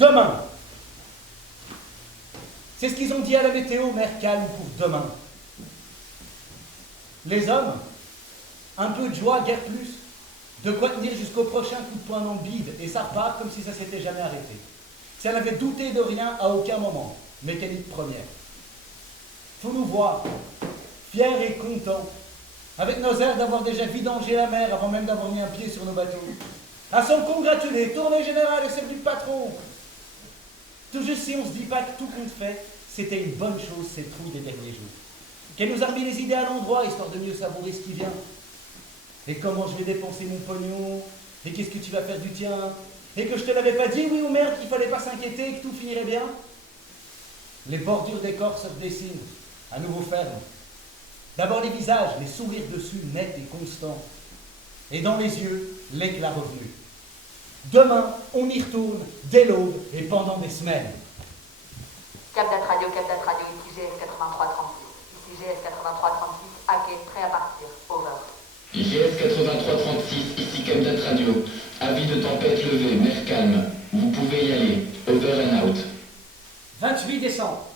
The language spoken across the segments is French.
Demain. C'est ce qu'ils ont dit à la météo, mer calme pour demain. Les hommes, un peu de joie, guère plus, de quoi tenir jusqu'au prochain coup de poing dans le bide, et ça repart comme si ça s'était jamais arrêté. Si elle n'avait douté de rien à aucun moment, mécanique première. Faut nous voir, fiers et contents, avec nos airs d'avoir déjà vidangé la mer avant même d'avoir mis un pied sur nos bateaux. À s'en congratuler, tournée générale et celle du patron. Tout juste si on se dit pas que tout compte fait, c'était une bonne chose ces trous des derniers jours. Qu'elle nous a remis les idées à l'endroit, histoire de mieux savourer ce qui vient. Et comment je vais dépenser mon pognon, et qu'est-ce que tu vas faire du tien, et que je te l'avais pas dit, oui ou merde, qu'il fallait pas s'inquiéter et que tout finirait bien. Les bordures des corps se redessinent, à nouveau fermes. D'abord les visages, les sourires dessus, nets et constants. Et dans les yeux, l'éclat revenu. Demain, on y retourne, dès l'aube et pendant des semaines. Cap Radio, ici GS 8336. Ici GS 8336, hacké, prêt à partir. Over. GS 8336, ici Cap Radio. Avis de tempête levée, mer calme. Vous pouvez y aller. Over and out. 28 décembre.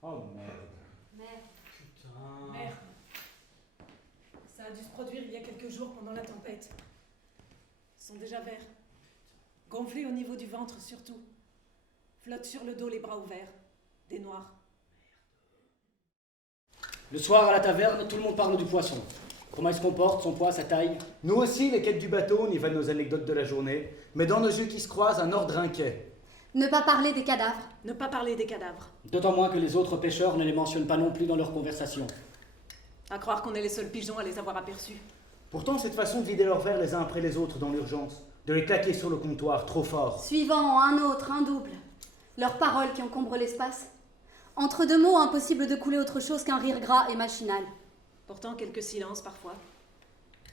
Oh merde. Merde. Putain. Merde. Ça a dû se produire il y a quelques jours pendant la tempête. Ils sont déjà verts. Gonflés au niveau du ventre surtout. Flottent sur le dos les bras ouverts. Des noirs. Le soir à la taverne, tout le monde parle du poisson. Comment il se comporte, son poids, sa taille. Nous aussi, les quêtes du bateau, on y va de nos anecdotes de la journée, mais dans nos yeux qui se croisent, un ordre inquiet. Ne pas parler des cadavres. Ne pas parler des cadavres. D'autant moins que les autres pêcheurs ne les mentionnent pas non plus dans leur conversation. À croire qu'on est les seuls pigeons à les avoir aperçus. Pourtant, cette façon de vider leurs verres les uns après les autres dans l'urgence, de les claquer sur le comptoir trop fort. Suivant, un autre, un double. Leurs paroles qui encombrent l'espace. Entre deux mots, impossible de couler autre chose qu'un rire gras et machinal. Pourtant, quelques silences parfois.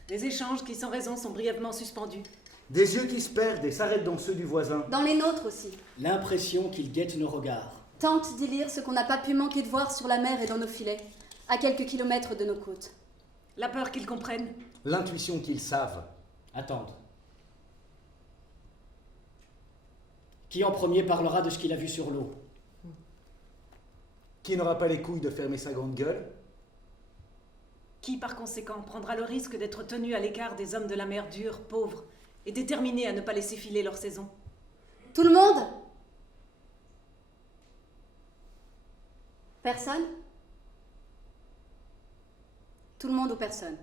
Des échanges qui, sans raison, sont brièvement suspendus. Des yeux qui se perdent et s'arrêtent dans ceux du voisin. Dans les nôtres aussi. L'impression qu'ils guettent nos regards. Tente d'y lire ce qu'on n'a pas pu manquer de voir sur la mer et dans nos filets, à quelques kilomètres de nos côtes. La peur qu'ils comprennent. L'intuition qu'ils savent. Attendre. Qui en premier parlera de ce qu'il a vu sur l'eau? Qui n'aura pas les couilles de fermer sa grande gueule? Qui, par conséquent, prendra le risque d'être tenu à l'écart des hommes de la mer dure, pauvres, et déterminés à ne pas laisser filer leur saison? Tout le monde? Personne? Tout le monde ou personne?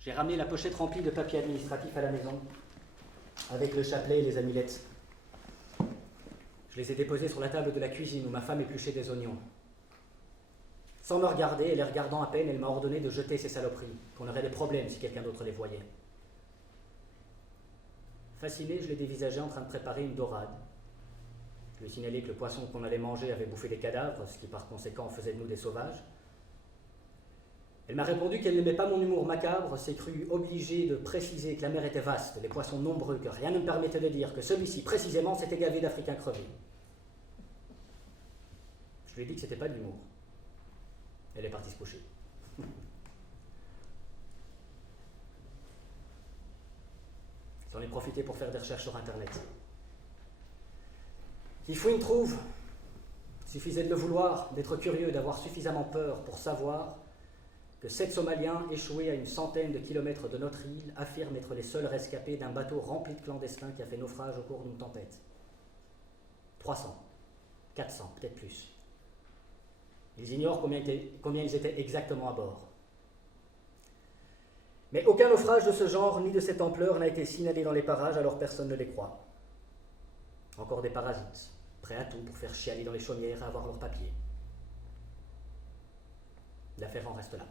J'ai ramené la pochette remplie de papiers administratifs à la maison, avec le chapelet et les amulettes. Je les ai déposés sur la table de la cuisine où ma femme épluchait des oignons. Sans me regarder et les regardant à peine, elle m'a ordonné de jeter ces saloperies, qu'on aurait des problèmes si quelqu'un d'autre les voyait. Fasciné, je les dévisageais en train de préparer une dorade. Je lui ai signalé que le poisson qu'on allait manger avait bouffé des cadavres, ce qui par conséquent faisait de nous des sauvages. Elle m'a répondu qu'elle n'aimait pas mon humour macabre, s'est crue obligée de préciser que la mer était vaste, les poissons nombreux, que rien ne me permettait de dire que celui-ci, précisément, s'était gavé d'Africains crevés. Je lui ai dit que c'était pas de l'humour. Elle est partie se coucher. J'en ai profité pour faire des recherches sur Internet. Qui fouine trouve. Il suffisait de le vouloir, d'être curieux, d'avoir suffisamment peur pour savoir que 7 Somaliens échoués à une centaine de kilomètres de notre île affirment être les seuls rescapés d'un bateau rempli de clandestins qui a fait naufrage au cours d'une tempête. 300, 400, peut-être plus. Ils ignorent combien ils étaient exactement à bord. Mais aucun naufrage de ce genre ni de cette ampleur n'a été signalé dans les parages, alors personne ne les croit. Encore des parasites, prêts à tout pour faire chialer dans les chaumières et avoir leurs papiers. L'affaire en reste là.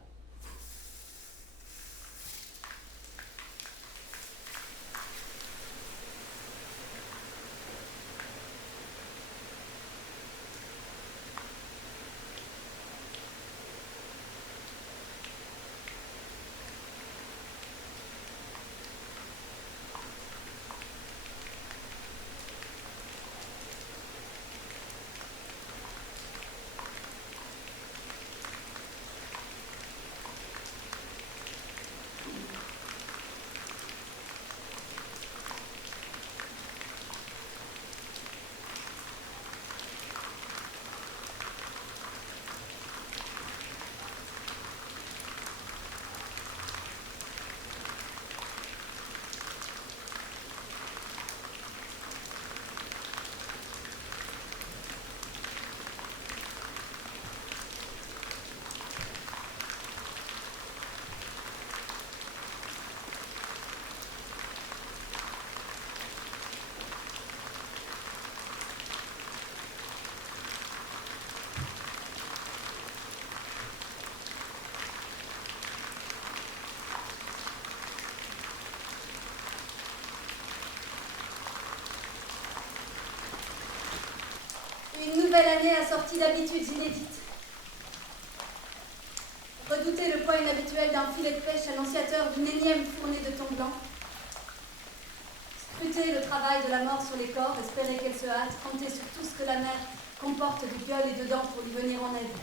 Une nouvelle année assortie d'habitudes inédites. Redouter le poids inhabituel d'un filet de pêche annonciateur d'une énième fournée de thon blanc. Scruter le travail de la mort sur les corps, espérer qu'elle se hâte, compter sur tout ce que la mer comporte de gueules et de dents pour lui venir en aide.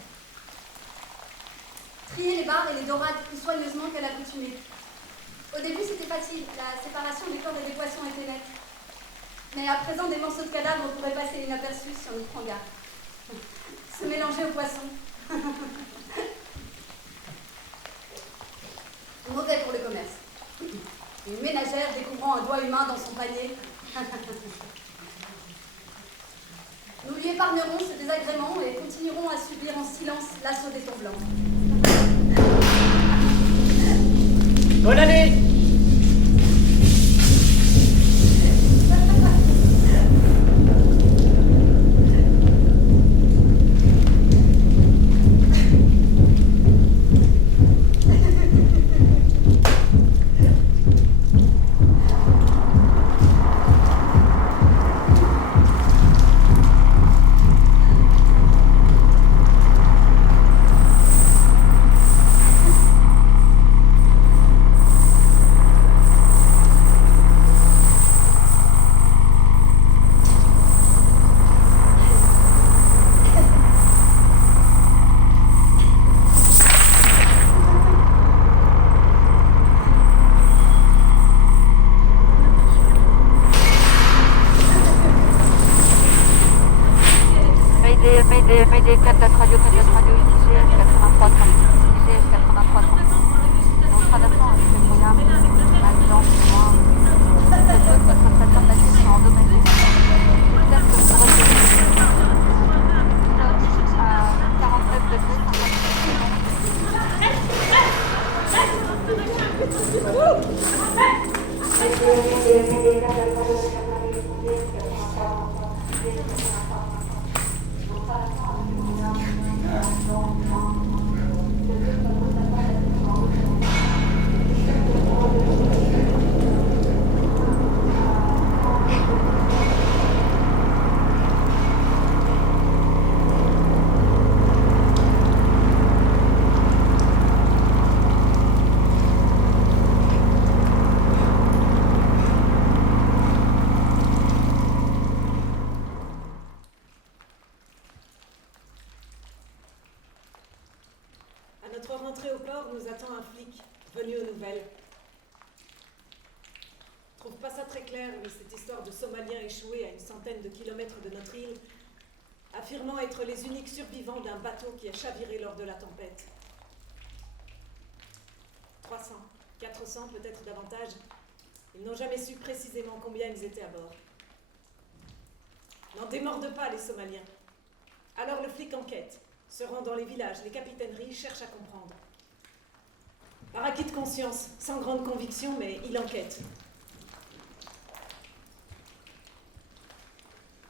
Trier les barres et les dorades plus soigneusement qu'à l'accoutumée. Au début, c'était facile, la séparation des corps et des poissons était nette. Mais à présent, des morceaux de cadavres pourraient passer inaperçus si on y prend garde. Se mélanger aux poissons. Mauvais pour le commerce. Une ménagère découvrant un doigt humain dans son panier. Nous lui épargnerons ce désagrément et continuerons à subir en silence l'assaut des thons blancs. Bonne année! Mayday, captage radio, ici GS 8336, ici GS 8336. Nous traversons avec le brouillard, Alban, moi, cette zone, votre station d'accueil est endommagée. J'espère que vous retirez à 49 degrés, 50 notre rentrée au port nous attend un flic, venu aux nouvelles. Trouve pas ça très clair, mais cette histoire de Somaliens échoués à une centaine de kilomètres de notre île, affirmant être les uniques survivants d'un bateau qui a chaviré lors de la tempête. 300, 400, peut-être davantage. Ils n'ont jamais su précisément combien ils étaient à bord. N'en démordent pas, les Somaliens. Alors le flic enquête, se rend dans les villages, les capitaineries, cherche à comprendre. Par acquis de conscience, sans grande conviction, mais il enquête.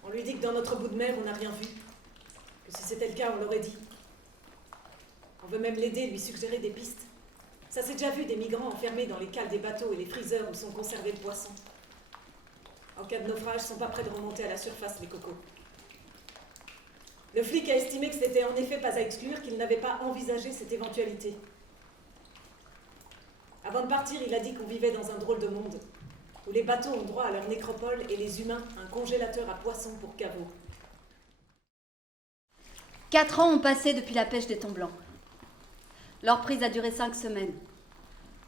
On lui dit que dans notre bout de mer, on n'a rien vu. Que si c'était le cas, on l'aurait dit. On veut même l'aider, lui suggérer des pistes. Ça s'est déjà vu, des migrants enfermés dans les cales des bateaux et les freezers où sont conservés le poisson. En cas de naufrage, ils sont pas prêts de remonter à la surface, les cocos. Le flic a estimé que c'était en effet pas à exclure, qu'il n'avait pas envisagé cette éventualité. Avant de partir, il a dit qu'on vivait dans un drôle de monde, où les bateaux ont droit à leur nécropole et les humains un congélateur à poissons pour caveau. 4 ans ont passé depuis la pêche des thons blancs. Leur prise a duré 5 semaines.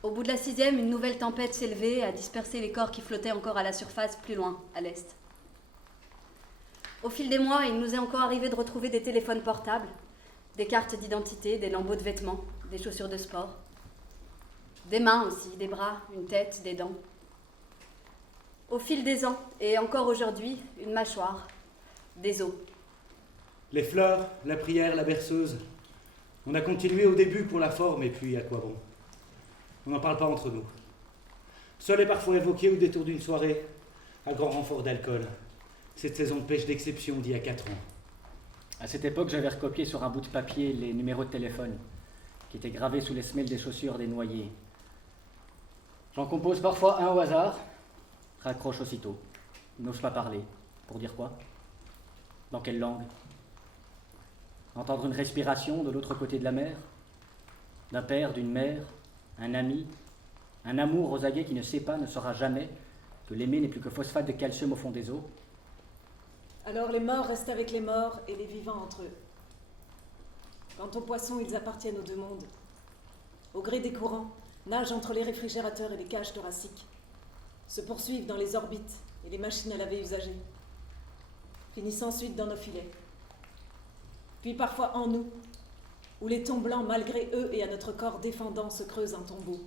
Au bout de la 6e, une nouvelle tempête s'est levée et a dispersé les corps qui flottaient encore à la surface plus loin, à l'est. Au fil des mois, il nous est encore arrivé de retrouver des téléphones portables, des cartes d'identité, des lambeaux de vêtements, des chaussures de sport. Des mains aussi, des bras, une tête, des dents. Au fil des ans, et encore aujourd'hui, une mâchoire, des os. Les fleurs, la prière, la berceuse. On a continué au début pour la forme, et puis à quoi bon? On n'en parle pas entre nous. Seul est parfois évoqué au détour d'une soirée, à grand renfort d'alcool. Cette saison de pêche d'exception d'il y a 4 ans. À cette époque, j'avais recopié sur un bout de papier les numéros de téléphone qui étaient gravés sous les semelles des chaussures des noyés. J'en compose parfois un au hasard, raccroche aussitôt, n'ose pas parler. Pour dire quoi? Dans quelle langue? Entendre une respiration de l'autre côté de la mer? D'un père, d'une mère, un ami, un amour aux aguets qui ne sait pas, ne saura jamais que l'aimer n'est plus que phosphate de calcium au fond des eaux. Alors les morts restent avec les morts et les vivants entre eux. Quant aux poissons, ils appartiennent aux deux mondes. Au gré des courants, nagent entre les réfrigérateurs et les cages thoraciques, se poursuivent dans les orbites et les machines à laver usagées, finissent ensuite dans nos filets. Puis parfois en nous, où les thons blancs, malgré eux et à notre corps défendant, se creusent un tombeau.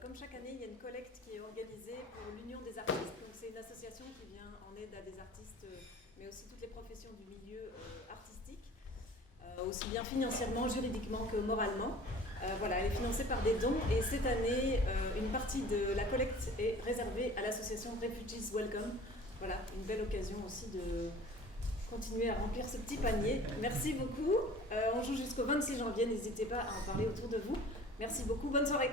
Comme chaque année, il y a une collecte qui est organisée pour l'Union des artistes. Donc c'est une association qui vient en aide à des artistes, mais aussi toutes les professions du milieu artistique, aussi bien financièrement, juridiquement que moralement. Voilà, elle est financée par des dons et cette année, une partie de la collecte est réservée à l'association Refugees Welcome. Voilà, une belle occasion aussi de continuer à remplir ce petit panier. Merci beaucoup. On joue jusqu'au 26 janvier, n'hésitez pas à en parler autour de vous. Merci beaucoup, bonne soirée.